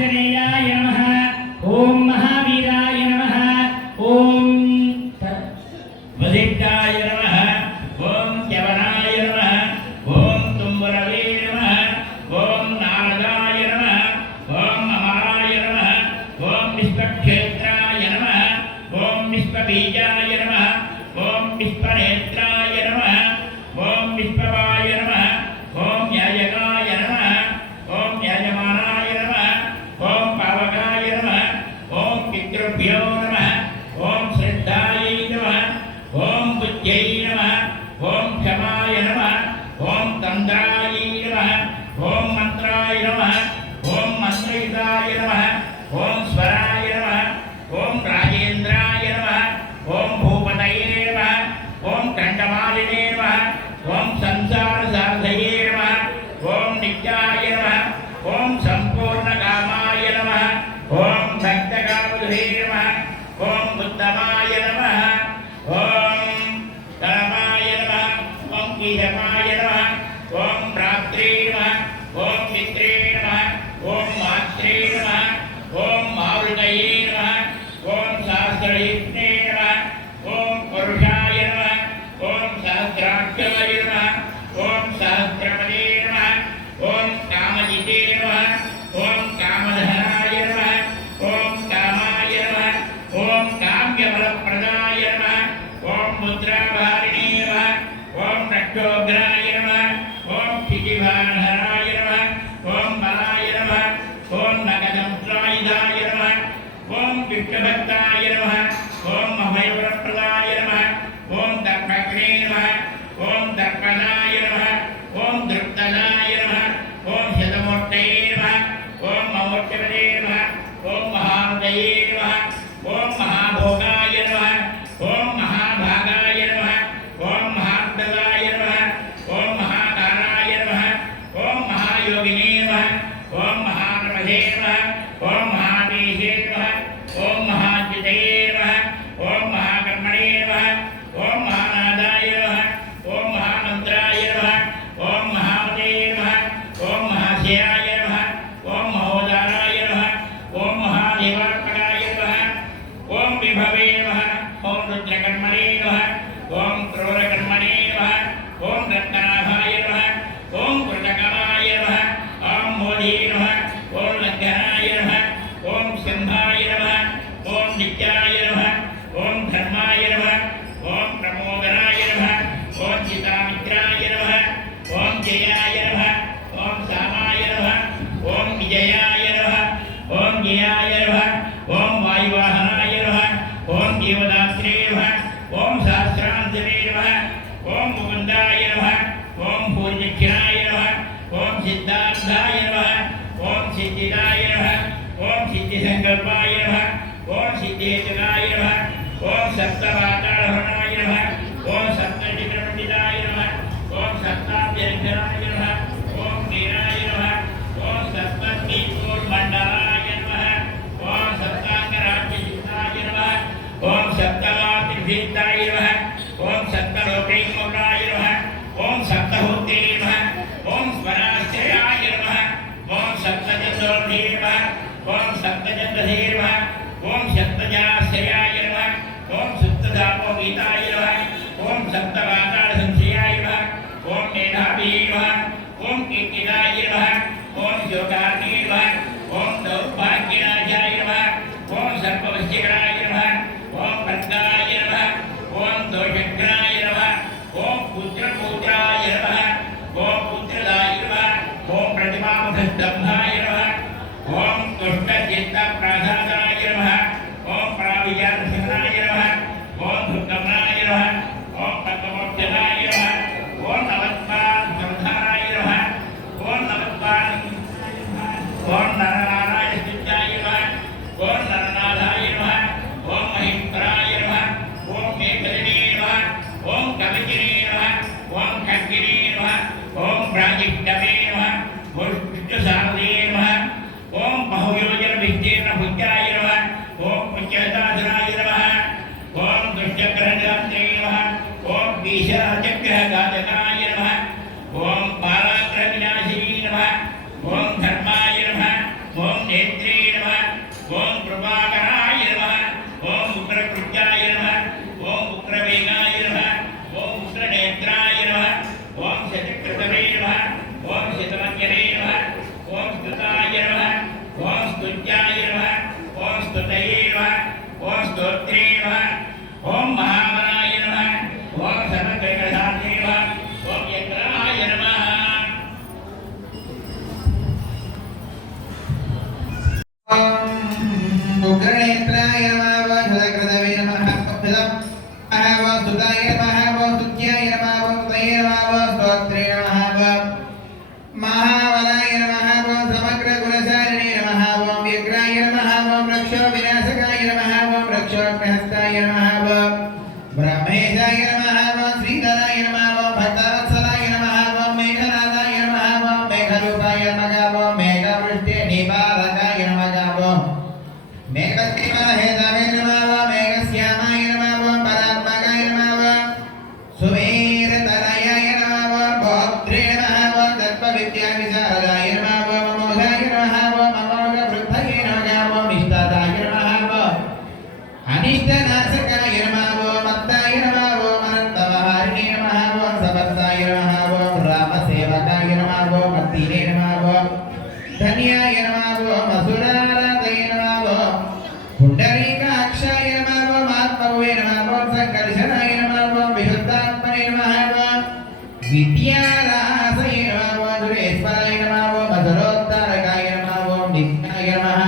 ఆంజనేయాయ నమ Yeah. Yeah. Yamaha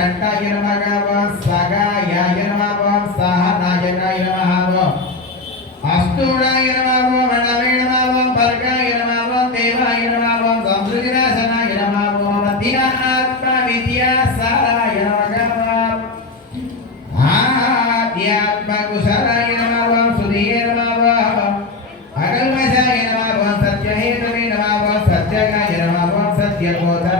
కంఠాయ నమగావ సగాయాయ నమవ సహ నాయకాయ నమహావ అస్తుడాయ నమవ వణవే నమవ పర్గాయ దేవాయ నమవ సంస్కృతినాశనాయ నమవ మదిన ఆత్మ విద్యా సారాయ నమగావ సుధీయ నమవ అగల్మశాయ నమవ సత్యహేతవే నమవ సత్యగాయ నమవ సత్యబోధ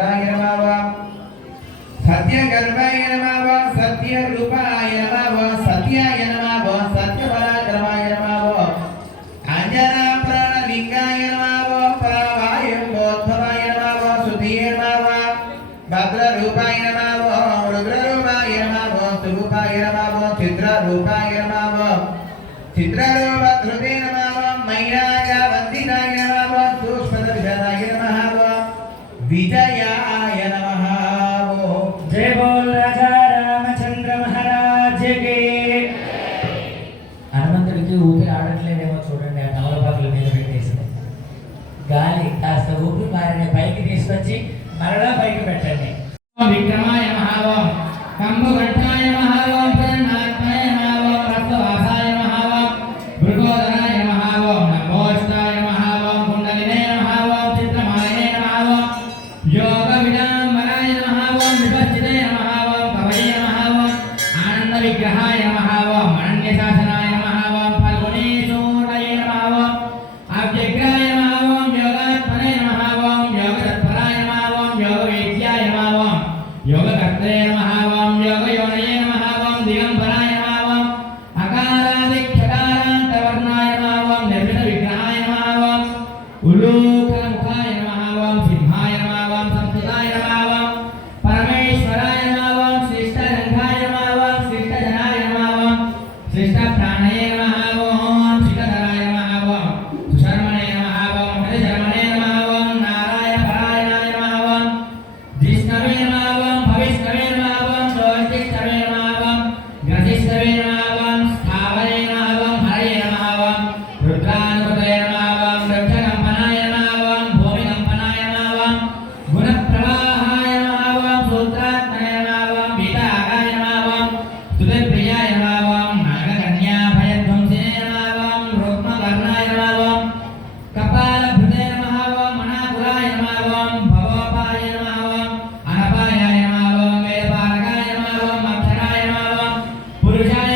ไม่ใช่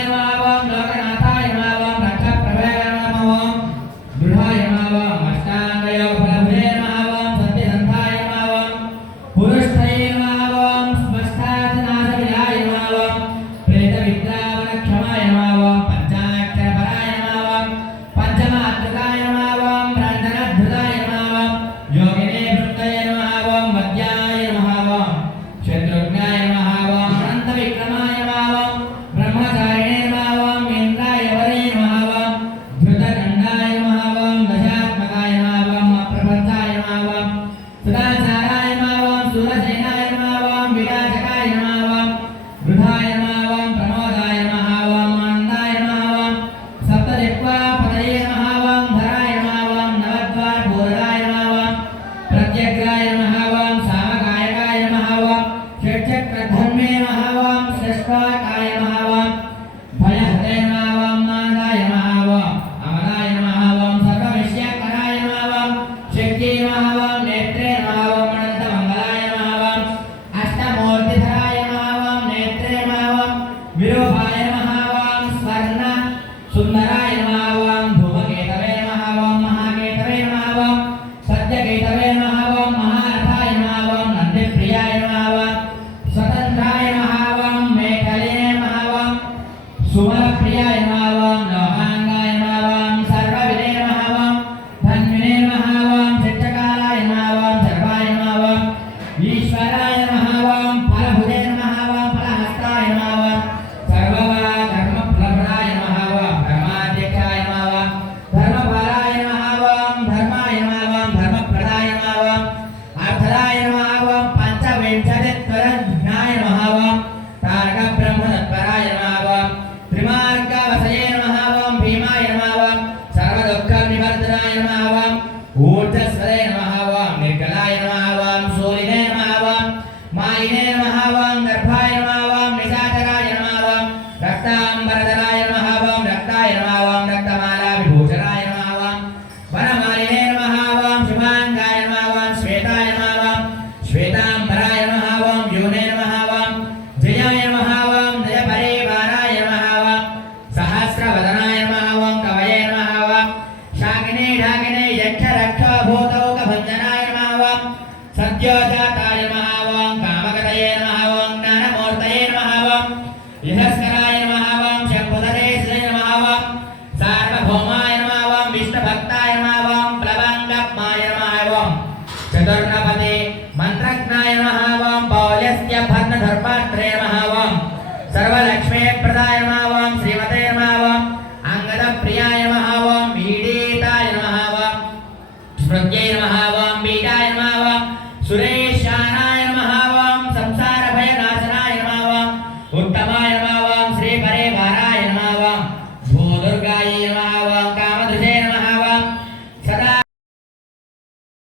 Amen.